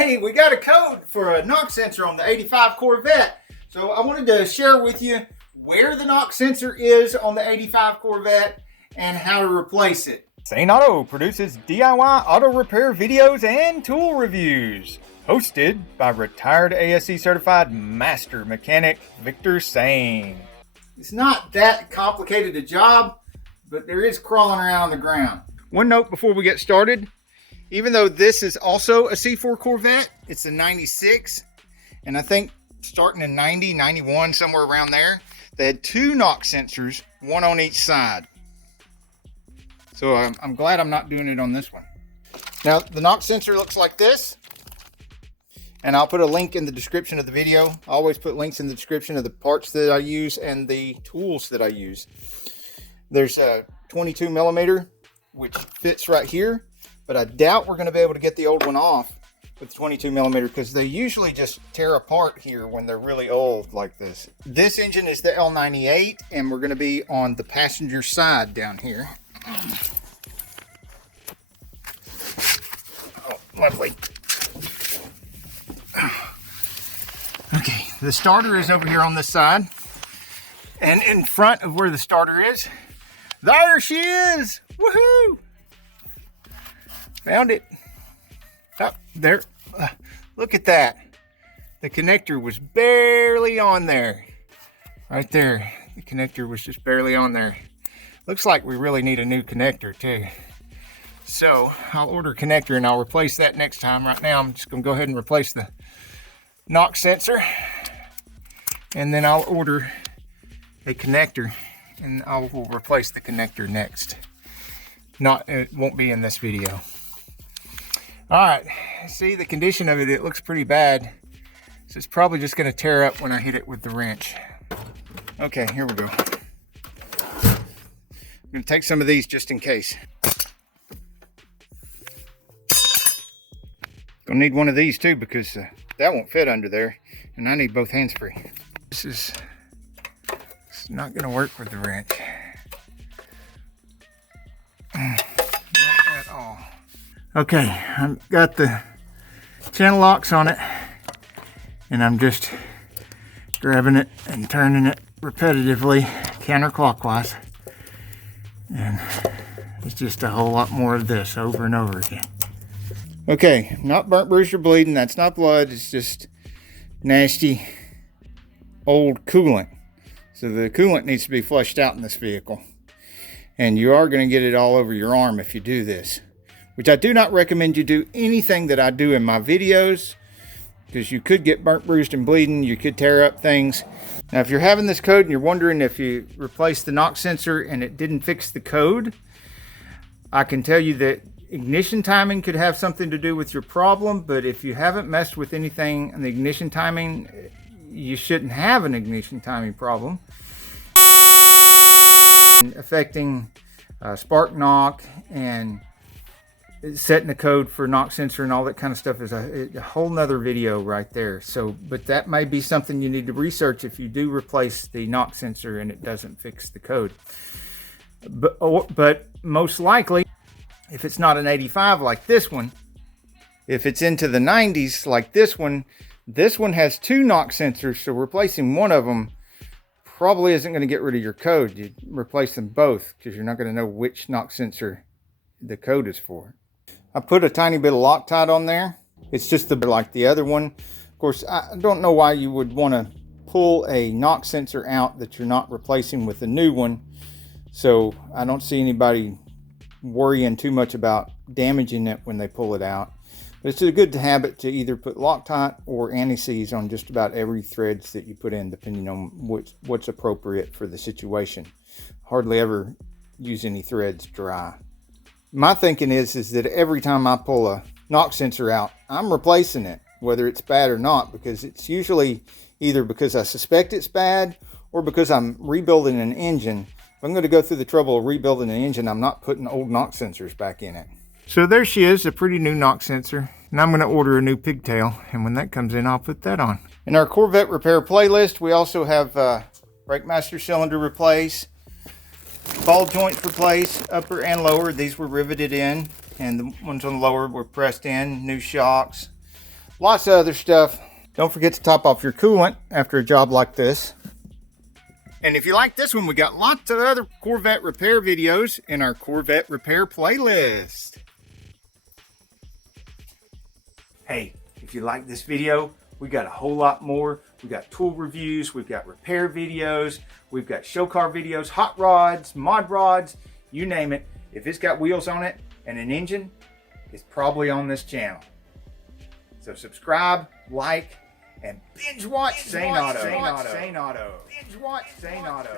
Hey, we got a code for a knock sensor on the 85 Corvette. So I wanted to share with you where the knock sensor is on the 85 Corvette and how to replace it. Saneauto produces DIY auto repair videos and tool reviews. Hosted by retired ASE certified master mechanic Victor Sane. It's not that complicated a job, but there is crawling around on the ground. One note before we get started. Even though this is also a C4 Corvette, it's a 96, and I think starting in 90, 91, somewhere around there, they had two knock sensors, one on each side. So I'm glad I'm not doing it on this one. Now, the knock sensor looks like this, and I'll put a link in the description of the video. I always put links in the description of the parts that I use and the tools that I use. There's a 22 millimeter, which fits right here. But I doubt we're going to be able to get the old one off with 22 millimeter because they usually just tear apart here when they're really old like this. This engine is the L98, and we're going to be on the passenger side down here. Oh, lovely. Okay, the starter is over here on this side. And in front of where the starter is, there she is! Woohoo! Found it. Oh, there. Look at that. The connector was barely on there. Right there. The connector was just barely on there. Looks like we really need a new connector too. So I'll order a connector and I'll replace that next time. Right now I'm just going to go ahead and replace the knock sensor. And then I'll order a connector and I will replace the connector next. It won't be in this video. All right, see the condition of it, it looks pretty bad. So it's probably just gonna tear up when I hit it with the wrench. Okay, here we go. I'm gonna take some of these just in case. Gonna need one of these too because that won't fit under there and I need both hands free. It's not gonna work with the wrench. Not at all. Okay, I've got the channel locks on it and I'm just grabbing it and turning it repetitively counterclockwise, and it's just a whole lot more of this over and over again. Okay, not burnt, bruised, or bleeding. That's not blood. It's just nasty old coolant. So the coolant needs to be flushed out in this vehicle, and you are going to get it all over your arm if you do this. Which I do not recommend you do anything that I do in my videos, because you could get burnt, bruised, and bleeding. You could tear up things. Now, if you're having this code and you're wondering if you replaced the knock sensor and it didn't fix the code, I can tell you that ignition timing could have something to do with your problem, but if you haven't messed with anything in the ignition timing, you shouldn't have an ignition timing problem. Affecting spark knock and setting the code for knock sensor and all that kind of stuff is a whole nother video right there. So, but that may be something you need to research if you do replace the knock sensor and it doesn't fix the code. But most likely, if it's not an 85 like this one, if it's into the 90s like this one has two knock sensors, so replacing one of them probably isn't going to get rid of your code. You replace them both because you're not going to know which knock sensor the code is for. I put a tiny bit of Loctite on there. It's just like the other one. Of course, I don't know why you would want to pull a knock sensor out that you're not replacing with a new one. So I don't see anybody worrying too much about damaging it when they pull it out. But it's a good habit to either put Loctite or anti-seize on just about every threads that you put in, depending on what's appropriate for the situation. Hardly ever use any threads dry. My thinking is that every time I pull a knock sensor out, I'm replacing it, whether it's bad or not, because it's usually either because I suspect it's bad or because I'm rebuilding an engine. If I'm going to go through the trouble of rebuilding an engine, I'm not putting old knock sensors back in it. So there she is, a pretty new knock sensor. And I'm going to order a new pigtail, and when that comes in, I'll put that on. In our Corvette repair playlist, we also have brake master cylinder replace, ball joints replaced, upper and lower. These were riveted in, and the ones on the lower were pressed in. New shocks, Lots of other stuff. Don't forget to top off your coolant after a job like this. And if you like this one, we got lots of other Corvette repair videos in our Corvette repair playlist. Hey, if you like this video, we got a whole lot more. We got tool reviews, we've got repair videos, we've got show car videos, hot rods, mod rods, you name it. If it's got wheels on it and an engine, it's probably on this channel. So subscribe, like, and binge watch Saneauto. Binge watch Saneauto.